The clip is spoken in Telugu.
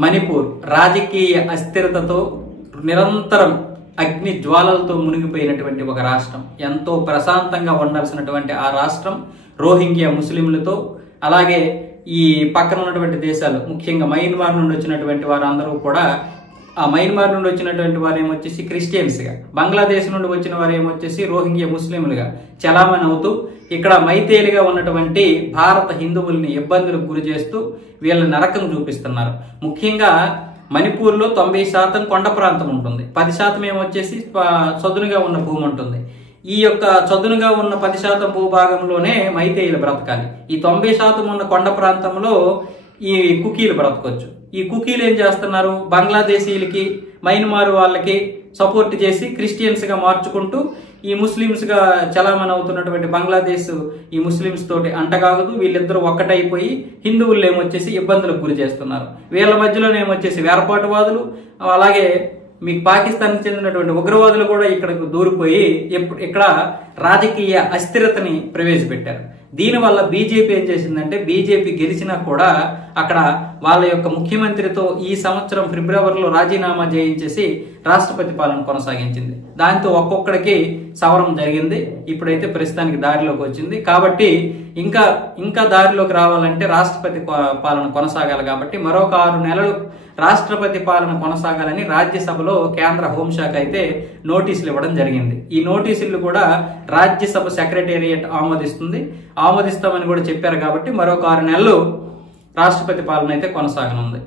మణిపూర్ రాజకీయ అస్థిరతతో నిరంతరం అగ్ని జ్వాలలతో మునిగిపోయినటువంటి ఒక రాష్ట్రం. ఎంతో ప్రశాంతంగా ఉండాల్సినటువంటి ఆ రాష్ట్రం రోహింగ్యా ముస్లింలతో, అలాగే ఈ పక్కన ఉన్నటువంటి దేశాలు, ముఖ్యంగా మయన్మార్ నుండి వచ్చినటువంటి వారందరూ కూడా, ఆ మయన్మార్ నుండి వచ్చినటువంటి వారు ఏమొచ్చేసి క్రిస్టియన్స్గా, బంగ్లాదేశ్ నుండి వచ్చిన వారు ఏమొచ్చేసి రోహింగ్యా ముస్లింలుగా చలామణి అవుతూ ఇక్కడ మైతేలిగా ఉన్నటువంటి భారత హిందువుల్ని ఇబ్బందులకు గురి చేస్తూ వీళ్ళ నరకం చూపిస్తున్నారు. ముఖ్యంగా మణిపూర్లో 90% కొండ ప్రాంతం ఉంటుంది, 10% ఏమొచ్చేసి చదునుగా ఉన్న భూమి ఉంటుంది. ఈ యొక్క చదునుగా ఉన్న 10% భూభాగంలోనే మైతేయులు బ్రతకాలి. ఈ 90% ఉన్న కొండ ప్రాంతంలో ఈ కుకీలు బ్రతకొచ్చు. ఈ కుకీలు ఏం చేస్తున్నారు, బంగ్లాదేశీలకి మయన్మార్ వాళ్ళకి సపోర్ట్ చేసి క్రిస్టియన్స్ గా మార్చుకుంటూ ఈ ముస్లిమ్స్ గా చలామణి అవుతున్నటువంటి బంగ్లాదేశ్ ఈ ముస్లిమ్స్ తోటి అంటగాగుతూ వీళ్ళిద్దరూ ఒక్కటైపోయి హిందువులు ఏమొచ్చేసి ఇబ్బందులకు గురి చేస్తున్నారు. వీళ్ళ మధ్యలోనే ఏమొచ్చేసి వేరపాటువాదులు, అలాగే మీకు పాకిస్తాన్ చెందినటువంటి ఉగ్రవాదులు కూడా ఇక్కడకు దూరిపోయి ఇక్కడ రాజకీయ అస్థిరతని ప్రవేశపెట్టారు. దీనివల్ల బీజేపీ ఏం చేసిందంటే, బీజేపీ గెలిచినా కూడా అక్కడ వాళ్ళ యొక్క ముఖ్యమంత్రితో ఈ సంవత్సరం ఫిబ్రవరిలో రాజీనామా చేయించేసి రాష్ట్రపతి పాలన కొనసాగించింది. దాంతో ఒక్కొక్కడికి సవరం జరిగింది. ఇప్పుడైతే ప్రస్తుతానికి దారిలోకి వచ్చింది. కాబట్టి ఇంకా దారిలోకి రావాలంటే రాష్ట్రపతి పాలన కొనసాగాలి. కాబట్టి మరొక 6 నెలలు రాష్ట్రపతి పాలన కొనసాగాలని రాజ్యసభలో కేంద్ర హోంశాఖ అయితే నోటీసులు ఇవ్వడం జరిగింది. ఈ నోటీసులు కూడా రాజ్యసభ సెక్రటేరియట్ ఆమోదిస్తామని కూడా చెప్పారు. కాబట్టి మరొక 6 నెలలు రాష్ట్రపతి పాలన అయితే కొనసాగనుంది.